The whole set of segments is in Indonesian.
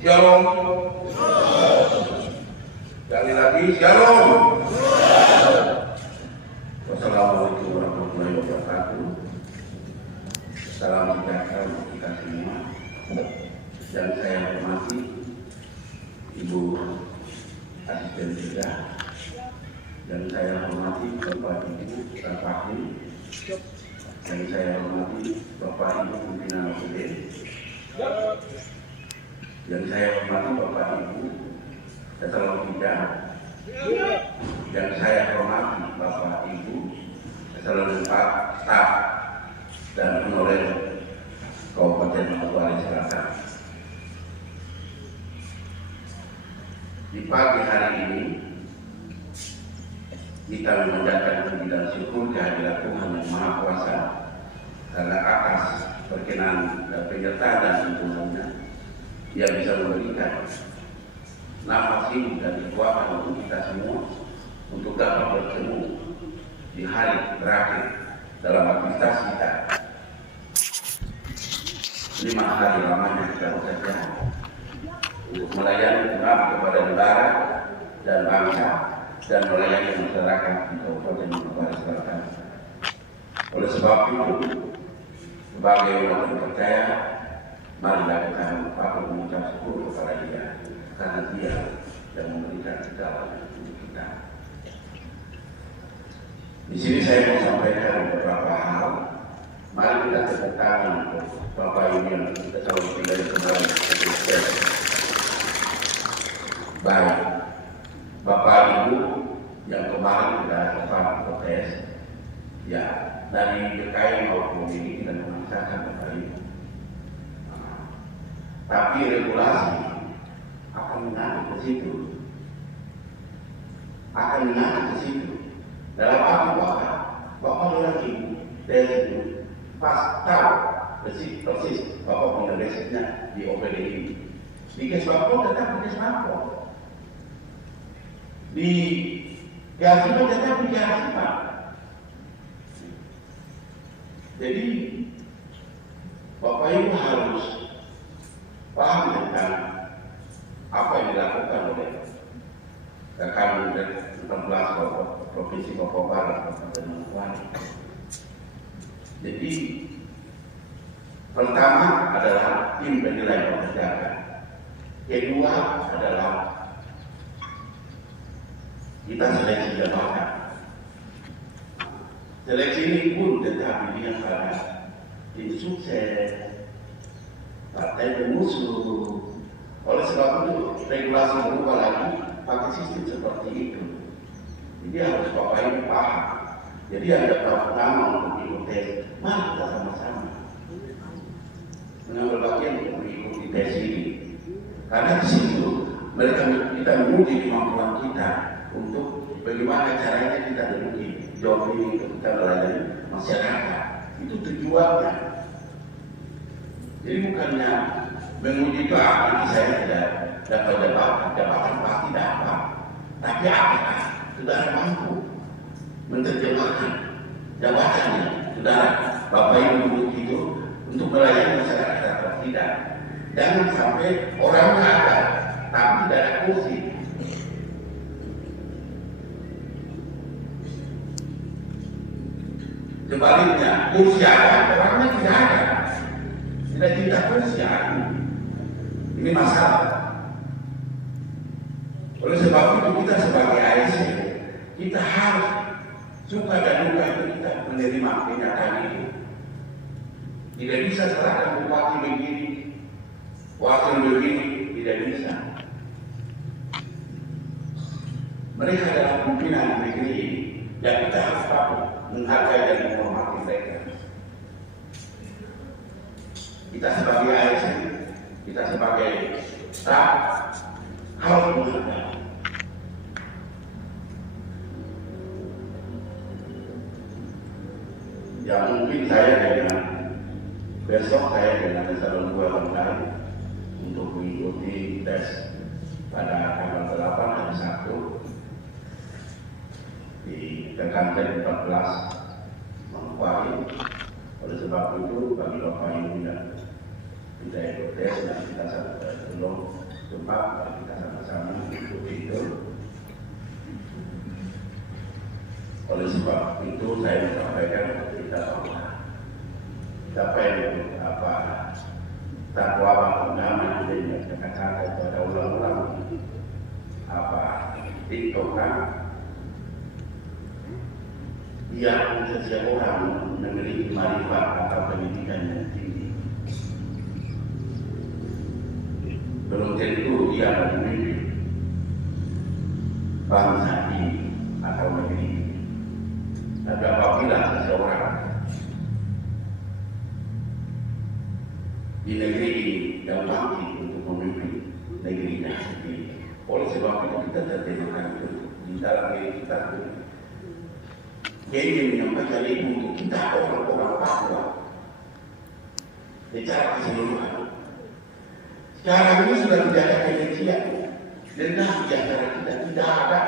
Shalom. Sekali lagi shalom. Wassalamualaikum warahmatullahi wabarakatuh. Salam sejahtera untuk kita semua. Dan saya hormati Ibu Asisten juga. Dan saya hormati Bapak Ibu Rafahin. Dan saya hormati Bapak Ibu Pimpinan OPD. Dan saya hormati Bapak Ibu Eselon 3. Dan saya hormati Bapak Ibu Eselon 4 staf dan honorer Kabupaten Manokwari Selatan. Di pagi hari ini kita memanjatkan puji dan syukur kehadirat Tuhan Yang Maha Kuasa karena atas perkenan dan penyertaan dan tuntunannya Dia bisa memberikan nafas hidup dan kekuatan untuk kita semua untuk dapat bertemu di hari terakhir dalam aktivitas kita. 5 hari lamanya kita bekerja untuk melayani Tuhan kepada negara dan bangsa dan melayani masyarakat di Kabupaten Manokwari Selatan. Oleh sebab itu, sebagai umat yang percaya, marilah kita mengucap syukur kepada Dia karena Dia yang memberikan segalanya untuk kita. Di sini saya mau sampaikan beberapa hal. Mari kita tepuk tangan untuk Bapak Ibu yang kita selalu tinggal kembali. Baik, Bapak Ibu yang kemarin sudah sempat protes, ya dari DKI maupun ini tidak memaksakan Bapak Ibu. Tapi regulasi akan mengatur ke situ, Dalam arti Bapak bilang Ibu dari itu pas tahu persis Bapak punya basicnya di OPD ini. Di kes Bapak tetap di kes Bapak. Di kehakiman tetap di kehakiman. Jadi Bapak Ibu harus paham tentang apa yang dilakukan oleh rekan 16 Provinsi Papua Barat Kabupaten Manokwari. Jadi pertama adalah tim penilai pekerjaan. Kedua adalah kita seleksi jabatan. Seleksi ini pun tetap dilihat pada tim sukses, partai pengusung. Oleh sebab itu regulasi berubah lagi pakai sistem seperti itu. Jadi harus Bapak Ibu paham. Jadi ada pertama untuk ikut tes. Mari kita sama-sama mengambil bagian untuk mengikuti tes ini. Karena di situ kita menguji kemampuan kita untuk bagaimana caranya kita menguji job ini kita melayani masyarakat. Itu tujuannya. Jadi bukannya menguji itu nanti saya tidak dapat jabatan pasti dapat. Tapi apakah saudara mampu menerjemahkan jabatannya saudara Bapak Ibu itu untuk melayani masyarakat atau tidak? Jangan sampai orangnya ada tapi tidak ada kursi. Sebaliknya kursi ada, orangnya tidak ada. Tidak cinta kursi ada. Ini masalah. Oleh sebab itu kita sebagai ASC kita harus suka dan duka itu kita menerima kenyataan itu. Tidak bisa serahkan bupati begini, wakil begini, tidak bisa. Mereka adalah pimpinan negeri ini yang kita harus tahu menghargai dan menghormati mereka. Kita sebagai ASC, kita sebagai staf harus menghargai. Ya mungkin saya besok saya dengan eselon 2 kembali untuk mengikuti tes pada tanggal 8 hari Sabtu di Kantor 14 Manokwari. Oleh sebab itu bagi Bapak Ibu yang tidak ikut tes dan kita belum sebab kita sama-sama untuk itu. Oleh sebab itu saya sampaikan kepada kita bahwa siapa yang takwa agama ini kata-kata kepada ulang-ulang TikTokan dia setiap orang memiliki marifat atau pendidikan yang tinggi. Belum tentu dia memimpin bangsa ini atau negeri ini. Tapi apabila seseorang di negeri ini yang mampu untuk memimpin negerinya sendiri, oleh sebab itu kita terjemahkan itu di dalam diri kita sendiri. Jadi menyampaikan itu untuk kita orang-orang Papua secara keseluruhan. Sekarang ini sudah tidak ada kebencian, dendam di antara kita tidak ada.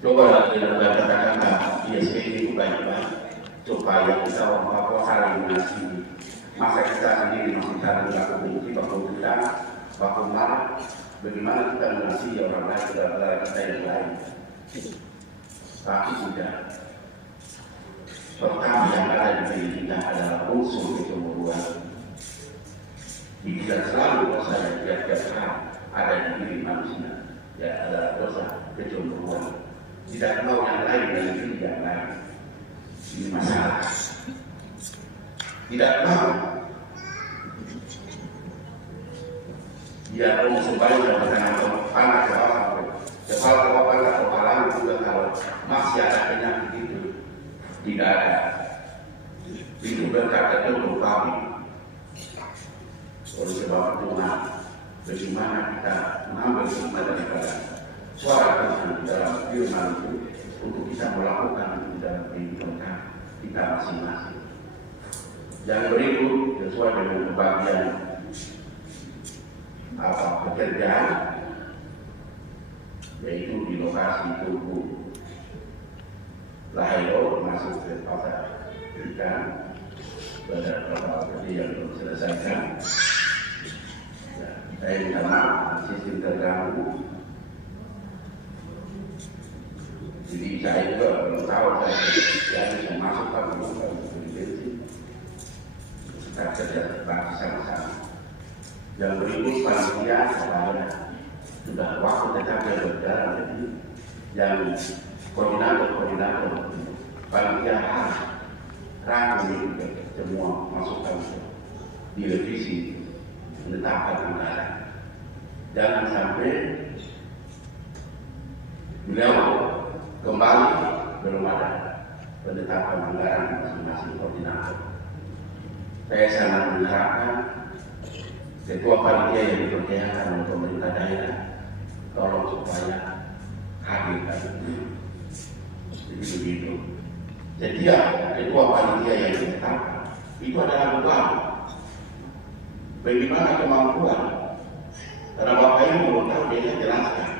Coba dalam kata-kata ISP itu baik-baik supaya kita orang Papua saling mengasihi. Masa kita sendiri masih saling berlaku benci, baku dendam, baku marah. Bagaimana kita mengasihi orang lain, saudara kita yang lain? Tapi tidak. Pertama yang ada di diri kita adalah unsur kecemburuan. Tidak selalu dosa yang tiap-tiap hari ada di diri manusia. Ya, adalah dosa kecemburuan. Tidak tahu yang lain dan diri yang lain. Ini masalah. Tidak tahu. Dia mau sebaliknya bertanya panas ke bawah, kepala ke bawah panas, kepala juga kalau masih ada penyakit itu tidak ada. Itu berkata itu kami. Oleh sebab itu, bagaimana kita mengambil hikmah daripada suara Tuhan dalam firman itu untuk bisa melakukan itu dalam kehidupan kita masing-masing. Yang berikut sesuai dengan kebahagiaan pekerjaan, yaitu di lokasi Tugu Lahiro masuk ke pasar ikan pada beberapa kerja yang belum selesaikan. Ya, saya minta maaf sistem terganggu. Jadi saya juga belum tahu saya bisa masuk ke bensin. Kita kerja bagi sama-sama. Yang berikut panitia supaya sudah waktu tetap yang berjalan, jadi yang koordinator panitia harus rangkum semua masukan di revisi menetapkan anggaran. Jangan sampai beliau kembali belum ada penetapan anggaran masing-masing koordinator. Saya sangat mengharapkan ketua panitia yang dipercayakan oleh pemerintah daerah tolong supaya hadirkan begitu. Setiap ketua panitia yang ditetapkan itu adalah beban. Bagaimana kemampuan? Karena Bapak Ibu belum tahu, dia jelaskan.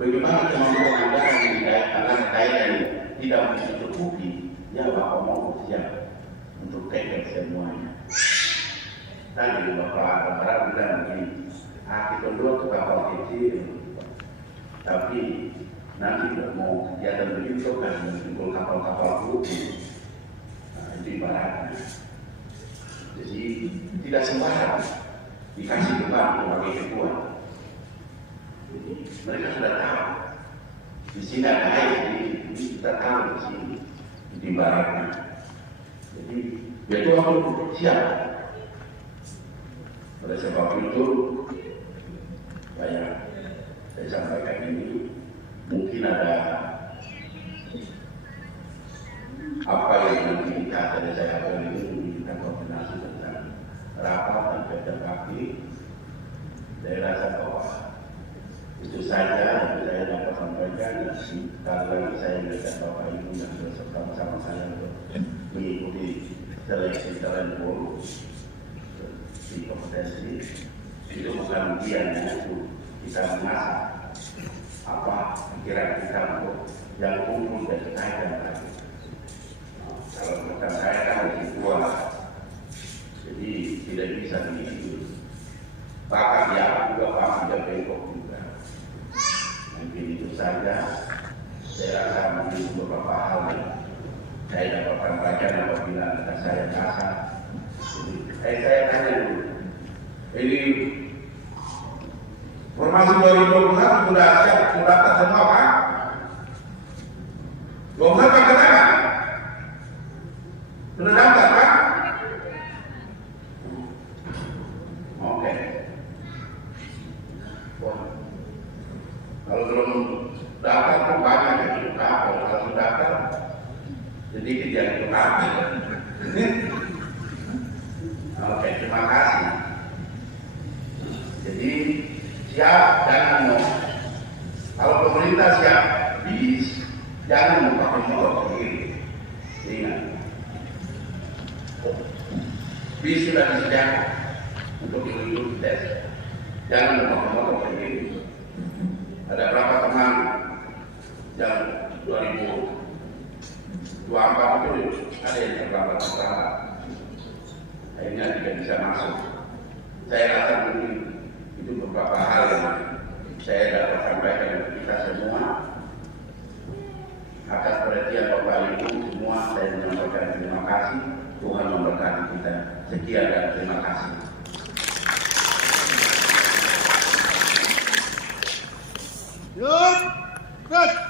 Bagaimana kemampuan anggaran di daerah ini tidak mencukupi? Ya Bapak mau siap untuk take semuanya. Tadi Bapak bilang begini, kita dulu ke kapal kecil, tapi nanti mau kegiatan begitu kan mengumpul kapal-kapal putih. Nah, itu ibaratnya. Jadi tidak sembarang dikasih beban sebagai ketua. Jadi mereka sudah tahu di sini ada air, jadi kita tahu di sini itu ibaratnya. Jadi dia itu harus siap. Oleh sebab itu saya sampaikan ini, mungkin ada apa yang nanti kita dari saya ini kita koordinasi tentang rapat dan kerja bakti. Saya rasa bahwa itu saja yang saya dapat sampaikan. Karena saya melihat Bapak Ibu yang bersama-sama saya mengikuti seleksi talent pool di kompetensi, itu bukan ujiannya, itu kita mengasah apa pikiran kita untuk yang kumpul dan dikaitkan lagi. Kalau mungkin beberapa hal yang saya dapatkan baca apabila ada saya kasar. Saya tanya dulu, ini formasi 2021 sudah siap, sudah daftar semua kan? 20 katakan sudah daftar kan? Oke. Wah. Kalau belum daftar tuh banyak yang ikut daftar. Kalau sudah daftar sedikit yang ikut daftar. Oke, terima kasih. Jadi siap, jangan mau. Kalau pemerintah siap bis, jangan mau pakai motor sendiri. Ingat, bis sudah disediakan untuk melindungi tes. Jangan mau pakai motor sendiri. Ada berapa teman yang 2024 itu ada yang terlambat. Akhirnya tidak bisa masuk. Saya rasa mungkin itu beberapa hal yang saya dapat sampaikan kepada kita semua. Atas perhatian Bapak Ibu semua, saya menyampaikan terima kasih. Tuhan memberkati kita. Sekian dan terima kasih. Good.